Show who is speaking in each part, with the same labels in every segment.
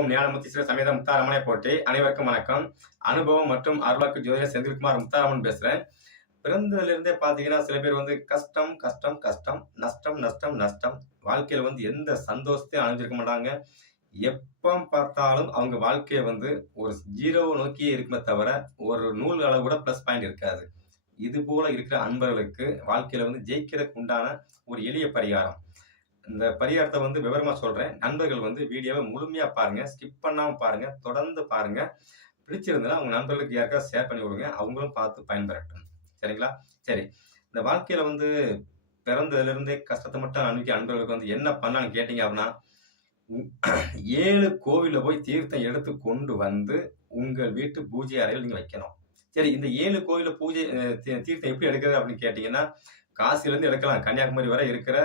Speaker 1: ஓம் ஞானமுத்தீஸ்வர சமேத முத்தாரமனை போட்டி அனைவருக்கும் வணக்கம். அனுபவம் மற்றும் அருளாக்கு ஜோதிடர் செந்தில்குமார் முத்தாரமன் பேசுறேன். பிறந்ததுலேருந்தே பார்த்தீங்கன்னா சில பேர் வந்து கஷ்டம் கஷ்டம் கஷ்டம் நஷ்டம் நஷ்டம் நஷ்டம். வாழ்க்கையில் வந்து எந்த சந்தோஷத்தையும் அணிஞ்சிருக்க மாட்டாங்க. எப்போ பார்த்தாலும் அவங்க வாழ்க்கையை வந்து ஒரு ஜீரோவை நோக்கியே இருக்குமே தவிர ஒரு நூல் அளவு கூட ப்ளஸ் பாயிண்ட் இருக்காது. இது போல இருக்கிற அன்பர்களுக்கு வாழ்க்கையில வந்து ஜெயிக்கிறதுக்கு உண்டான ஒரு எளிய பரிகாரம். இந்த பரிகாரத்தை வந்து விவரமா சொல்றேன். நண்பர்கள் வந்து வீடியோவை முழுமையா பாருங்க ஸ்கிப் பண்ணாம பாருங்க தொடர்ந்து பாருங்க. பிடிச்சிருந்தனா உங்க நண்பர்களுக்கு யாருக்காவது ஷேர் பண்ணி விடுங்க அவங்களும் பார்த்து பயன்பெறட்டும். சரிங்களா? சரி. இந்த வாழ்க்கையில வந்து பிறந்ததுல இருந்தே கஷ்டத்தை மட்டும் அனுப்பி அன்பர்களுக்கு வந்து என்ன பண்ணான்னு கேட்டீங்க அப்படின்னா உ- ஏழு கோவிலில் போய் தீர்த்தம் எடுத்து கொண்டு வந்து உங்கள் வீட்டு பூஜை அறையில் நீங்க வைக்கணும். சரி இந்த ஏழு கோவில பூஜை தீர்த்தம் எப்படி எடுக்கிறது அப்படின்னு கேட்டீங்கன்னா காசிலேருந்து எடுக்கலாம். கன்னியாகுமரி வரை இருக்கிற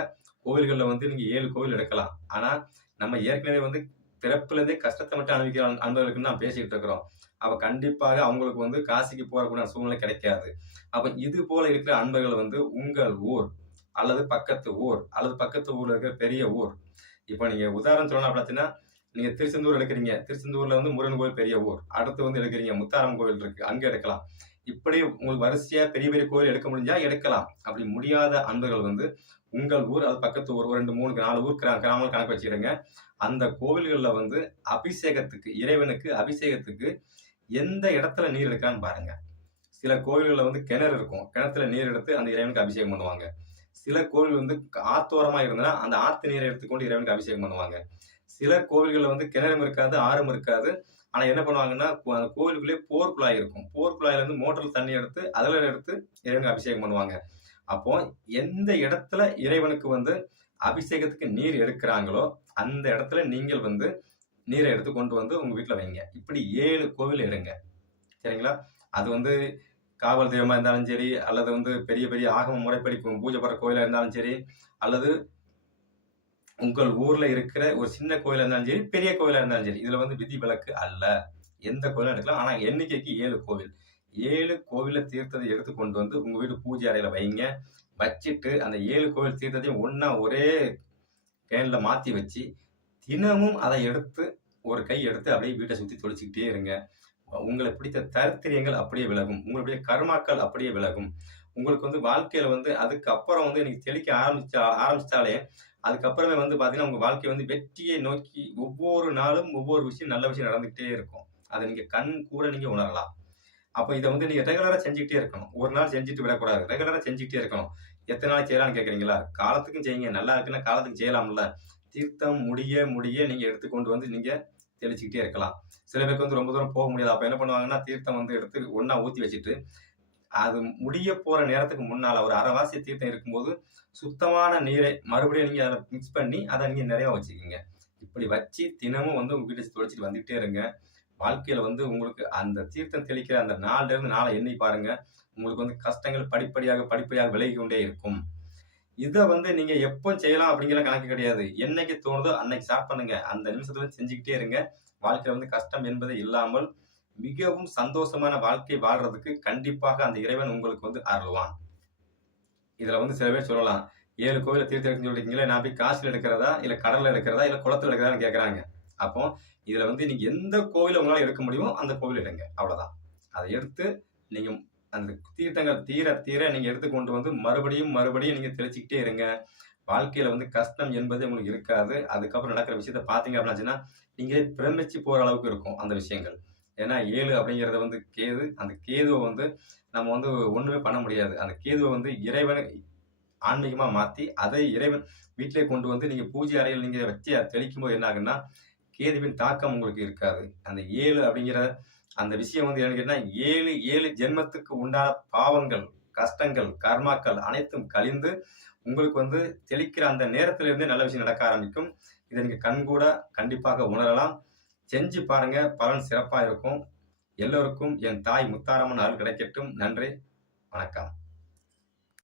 Speaker 1: கோவில்களில் வந்து நீங்கள் ஏழு கோவில் எடுக்கலாம். ஆனால் நம்ம ஏற்கனவே வந்து பிறப்புலேருந்தே கஷ்டத்தை மட்டும் அனுபவிக்கிற அன்பர்களுக்கு நான் பேசிக்கிட்டு இருக்கிறோம். அப்போ கண்டிப்பாக அவங்களுக்கு வந்து காசிக்கு போகிறக்கூடிய சூழ்நிலை கிடைக்காது. அப்போ இது போல இருக்கிற அன்பர்கள் வந்து உங்கள் ஊர் அல்லது பக்கத்து ஊர் அல்லது பக்கத்து ஊரில் இருக்கிற பெரிய ஊர். இப்போ நீங்கள் உதாரணம் சொல்லணும் பார்த்தீங்கன்னா நீங்கள் திருச்செந்தூர் எடுக்கிறீங்க. திருச்செந்தூரில் வந்து முருகன் கோவில் பெரிய ஊர். அடுத்து வந்து எடுக்கிறீங்க முத்தாரம் கோவில் இருக்குது அங்கே எடுக்கலாம். இப்படி உங்களுக்கு வரிசையாக பெரிய பெரிய கோவில் எடுக்க முடிஞ்சால் எடுக்கலாம். அப்படி முடியாத அன்பர்கள் வந்து உங்கள் ஊர் அது பக்கத்து ஊர் ஒரு ரெண்டு மூணு நாலு ஊர் கிரா கிராமங்கள் கணக்கு வச்சுக்கிடுங்க. அந்த கோவில்களில் வந்து அபிஷேகத்துக்கு இறைவனுக்கு அபிஷேகத்துக்கு எந்த இடத்துல நீர் எடுக்கான்னு பாருங்க. சில கோவில்களில் வந்து கிணறு இருக்கும். கிணத்துல நீர் எடுத்து அந்த இறைவனுக்கு அபிஷேகம் பண்ணுவாங்க. சில கோவில் வந்து ஆத்தோரமாக இருந்தா அந்த ஆத்து நீரை எடுத்துக்கொண்டு இறைவனுக்கு அபிஷேகம் பண்ணுவாங்க. சில கோவில்களில் வந்து கிணறும் இருக்காது ஆறும் இருக்காது. ஆனால் என்ன பண்ணுவாங்கன்னா அந்த கோவிலுக்குள்ளே போர் குழாய் இருக்கும். போர் குழாயில இருந்து தண்ணி எடுத்து அதில் எடுத்து இறைவனுக்கு அபிஷேகம் பண்ணுவாங்க. அப்போ எந்த இடத்துல இறைவனுக்கு வந்து அபிஷேகத்துக்கு நீர் எடுக்கிறாங்களோ அந்த இடத்துல நீங்கள் வந்து நீரை எடுத்து கொண்டு வந்து உங்க வீட்டில் வைங்க. இப்படி ஏழு கோவில் எடுங்க. சரிங்களா? அது வந்து காவல் தெய்வமா இருந்தாலும் சரி அல்லது வந்து பெரிய பெரிய ஆகம முறைப்படி பூஜை படுற கோயிலா இருந்தாலும் சரி அல்லது உங்கள் ஊர்ல இருக்கிற ஒரு சின்ன கோயிலா இருந்தாலும் சரி பெரிய கோயிலா இருந்தாலும் சரி இதுல வந்து விதி விலக்கு அல்ல. எந்த கோயிலும் எடுக்கலாம். ஆனா எண்ணிக்கைக்கு ஏழு கோவில். ஏழு கோவில தீர்த்தத்தை எடுத்து கொண்டு வந்து உங்க வீட்டு பூஜை அறையில வைங்க. வச்சுட்டு அந்த ஏழு கோவில் தீர்த்தத்தையும் ஒன்றா ஒரே கேன்ல மாத்தி வச்சு தினமும் அதை எடுத்து ஒரு கை எடுத்து அப்படியே வீட்டை சுத்தி தொளிச்சுக்கிட்டே இருங்க. உங்களை பிடித்த தரித்திரியங்கள் அப்படியே விலகும். உங்களுடைய கர்மாக்கள் அப்படியே விலகும். உங்களுக்கு வந்து வாழ்க்கையில வந்து அதுக்கப்புறம் வந்து நீங்க தெளிக்க ஆரம்பிச்சா ஆரம்பிச்சாலே அதுக்கப்புறமே வந்து பாத்தீங்கன்னா உங்க வாழ்க்கை வந்து வெற்றியை நோக்கி ஒவ்வொரு நாளும் ஒவ்வொரு விஷயம் நல்ல விஷயம் நடந்துகிட்டே இருக்கும். அதை நீங்க கண் கூட நீங்க உணரலாம். அப்போ இதை வந்து நீங்கள் ரெகுலராக செஞ்சுக்கிட்டே இருக்கணும். ஒரு நாள் செஞ்சுட்டு விடக்கூடாது. ரெகுலராக செஞ்சுக்கிட்டே இருக்கணும். எத்தனை நாள் செய்யலாம்னு கேட்குறீங்களா காலத்துக்கும் செய்யுங்க. நல்லா இருக்குன்னா காலத்துக்கு செய்யலாம்ல. தீர்த்தம் முடிய முடிய நீங்கள் எடுத்துக்கொண்டு வந்து நீங்கள் தெளிச்சுக்கிட்டே இருக்கலாம். சில பேருக்கு வந்து ரொம்ப தூரம் போக முடியாது. அப்போ என்ன பண்ணுவாங்கன்னா தீர்த்தம் வந்து எடுத்து ஒன்றா ஊற்றி வச்சுட்டு அது முடிய போகிற நேரத்துக்கு முன்னால் ஒரு அரைவாசி தீர்த்தம் இருக்கும்போது சுத்தமான நீரை மறுபடியும் நீங்கள் அதை மிக்ஸ் பண்ணி அதை நீங்கள் நிறையா வச்சுக்கோங்க. இப்படி வச்சு தினமும் வந்து உங்கள் வீட்டை தொலைச்சிட்டு வந்துகிட்டே இருங்க. வாழ்க்கையில வந்து உங்களுக்கு அந்த தீர்த்தம் தெளிக்கிற அந்த நாள்ல இருந்து நாளை எண்ணி பாருங்க. உங்களுக்கு வந்து கஷ்டங்கள் படிப்படியாக படிப்படியாக விலகி கொண்டே இருக்கும். இதை வந்து நீங்க எப்போ செய்யலாம் அப்படிங்கிற கணக்கு கிடையாது. என்னைக்கு தோணுதோ அன்னைக்கு ஸ்டார்ட் பண்ணுங்க. அந்த நிமிஷத்துல செஞ்சுக்கிட்டே இருங்க. வாழ்க்கையில வந்து கஷ்டம் என்பது இல்லாமல் மிகவும் சந்தோஷமான வாழ்க்கை வாழ்றதுக்கு கண்டிப்பாக அந்த இறைவன் உங்களுக்கு வந்து அருள்வான். இதுல வந்து சில பேர் சொல்லலாம் ஏழு கோவில தீர்த்தம் எடுக்கணும்னு நான் போய் காசுல எடுக்கிறதா இல்ல கடல்ல எடுக்கிறதா இல்ல குளத்துல எடுக்கிறதான்னு கேக்குறாங்க. அப்போ இதுல வந்து நீங்க எந்த கோவில உங்களால எடுக்க முடியுமோ அந்த கோவில் எடுங்க. அவ்வளவுதான். அதை எடுத்து நீங்க அந்த தீர்த்தங்கள் தீர தீர நீங்க எடுத்து கொண்டு வந்து மறுபடியும் மறுபடியும் நீங்க தெளிச்சுக்கிட்டே இருங்க. வாழ்க்கையில வந்து கஷ்டம் என்பது உங்களுக்கு இருக்காது. அதுக்கப்புறம் நடக்கிற விஷயத்த பாத்தீங்க அப்படின்னாச்சுன்னா நீங்களே பிரமிச்சு போற அளவுக்கு இருக்கும் அந்த விஷயங்கள். ஏன்னா ஏழு அப்படிங்கறது வந்து கேது அந்த கேதுவை வந்து நம்ம வந்து ஒண்ணுமே பண்ண முடியாது. அந்த கேதுவை வந்து இறைவன் ஆன்மீகமா மாத்தி அதை இறைவன் வீட்டிலே கொண்டு வந்து நீங்க பூஜை அறையில் நீங்க வச்சு அதை தெளிக்கும் போது என்ன ஆகுன்னா கேதுவின் தாக்கம் உங்களுக்கு இருக்காது. அந்த ஏழு அப்படிங்கிற அந்த விஷயம் வந்து என்னன்னு கேட்டீங்கன்னா ஏழு ஏழு ஜென்மத்துக்கு உண்டான பாவங்கள் கஷ்டங்கள் கர்மாக்கள் அனைத்தும் கழிந்து உங்களுக்கு வந்து தெளிக்கிற அந்த நேரத்துல இருந்தே நல்ல விஷயம் நடக்க ஆரம்பிக்கும். இதை நீங்க கண்கூட கண்டிப்பாக உணரலாம். செஞ்சு பாருங்க பலன் சிறப்பாக இருக்கும். எல்லோருக்கும் என் தாய் முத்தாரம்மன் அருள் கிடைக்கட்டும். நன்றி வணக்கம்.